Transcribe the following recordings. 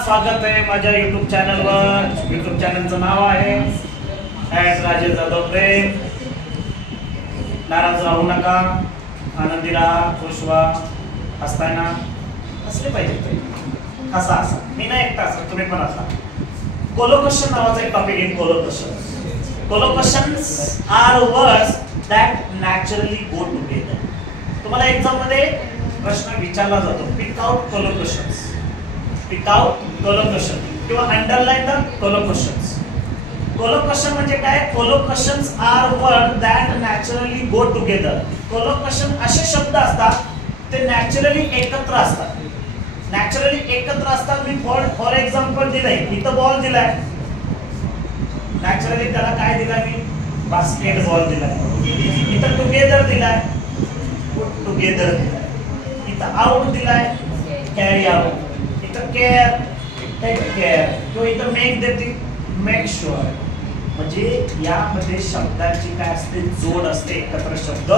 स्वागत आहे माझ्या YouTube चॅनलवर. YouTube चॅनलचं नाव आहे राजेश जाधव प्रेम. नाराज राहू नका, आनंदी राहा, खुश व्हा, हसताय ना, हसले पाहिजे. हसा हसा, मी नाही एकटा असं, तुम्ही पण हसा. कोलोकेशन नावाचा एक टॉपिक आहे. Collocations are words that naturally go together. तुम्हाला एक्झाम मध्ये प्रश्न विचारला जातो, pick out collocations, pick out collocation किंवा अंडरलाइन द कोलोकेशन्स. कोलोकेशन म्हणजे काय? Collocations are word that naturally go together. Collocation असे शब्द असतात ते नॅचरली एकत्र असतात. नॅचरली एकत्र असतात. मी फॉर एक्झाम्पल दिलंय, इथं बॉल दिलाय, नॅचरली त्याला काय दिलाय मी? बास्केटबॉल दिलाय. इथं टुगेदर दिलाय, टुगेदर दिलाय. इथं आउट दिलाय, कॅरी आउट. इथं केअर, टेक केअर. किंवा इथं मेक देते, मेक शुअर. म्हणजे यामध्ये शब्दांची काय असते? जोड असते. एकत्र शब्द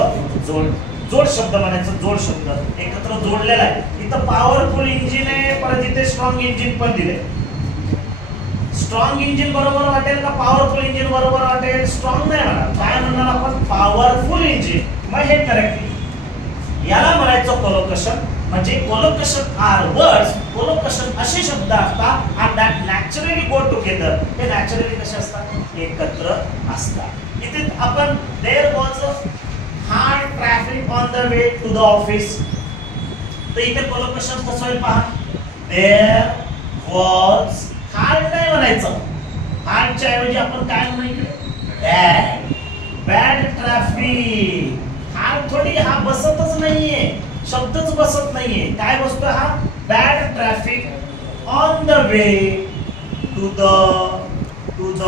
जोड, जोड शब्द म्हणायचं. जोड शब्द एकत्र जोडलेला आहे. इथं पॉवरफुल इंजिन आहे, परत इथे स्ट्रॉंग इंजिन पण दिले. स्ट्रॉंग इंजिन बरोबर वाटेल का पॉवरफुल इंजिन बरोबर वाटेल? स्ट्रॉंग नाही म्हणा, काय म्हणणार आपण? Powerful engine. मग हे करेक्ट. याला म्हणायचं कोलोकेशन. म्हणजे कोलोकेशन आर वर्ड्स, कोलोकेशन असे शब्द असतात and that naturally go together. ते नॅचरली कसे असतात? एकत्र असतात. इथे आपण there was a hard traffic on the way to the office. तर इथे कोलोकेशन कसं होईल पहा. there was hard नाही म्हणायचं. hardच्या ऐवजी आपण काय म्हणायचं? bad traffic. hard थोडी, हा बसतच नाहीये, शब्दच बसत नाहीये. काय बसतो हा? Bad traffic on the way to the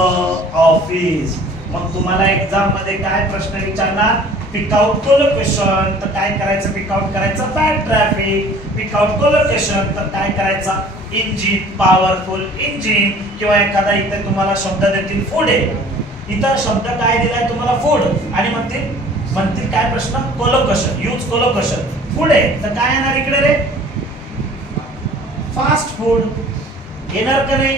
office. मग तुम्हाला एक्झाम मध्ये काय प्रश्न विचारणार? Pick out collocation. तर काय करायचं? पिक आउट करायचं bad traffic. Pick out collocation तर काय करायचं? Engine, powerful engine. किंवा एखादा इथे तुम्हाला शब्द देतील फूड आहे, इथं शब्द काय दिलाय तुम्हाला? फूड. आणि म्हणतील काय प्रश्न? Colocation, use colocation. फूड आहे तर काय येणार इकडे रे? फास्ट फूड येणार का नाही?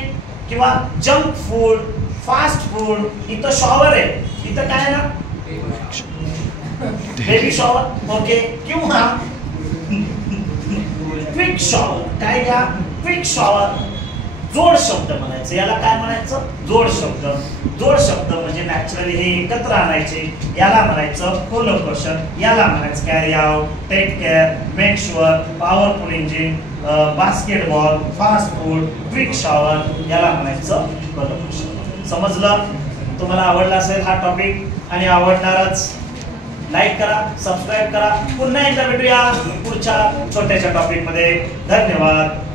किंवा जंक फूड, फास्ट फूड. इथं शॉवर आहे, इथं काय येणार? Baby shower. ओके. किंवा क्विक शॉवर. काय घ्या? Quick shower. जोड शब्द म्हणायचं. याला काय म्हणायचं? जोड शब्द. जोड शब्द म्हणजे नॅचरली हे एकत्र आणायचे. याला म्हणायचं कोलोकेशन. याला म्हणायचं carry out, take care, make sure, powerful engine, basketball, fast food, quick shower. याला म्हणायचं कोलोकेशन. समजलं? तुम्हाला आवडला असेल हा टॉपिक आणि आवडणारच. लाईक करा, सबस्क्राईब करा. पुन्हा एकदा भेटूया पुढच्या छोट्याशा टॉपिक मध्ये. धन्यवाद.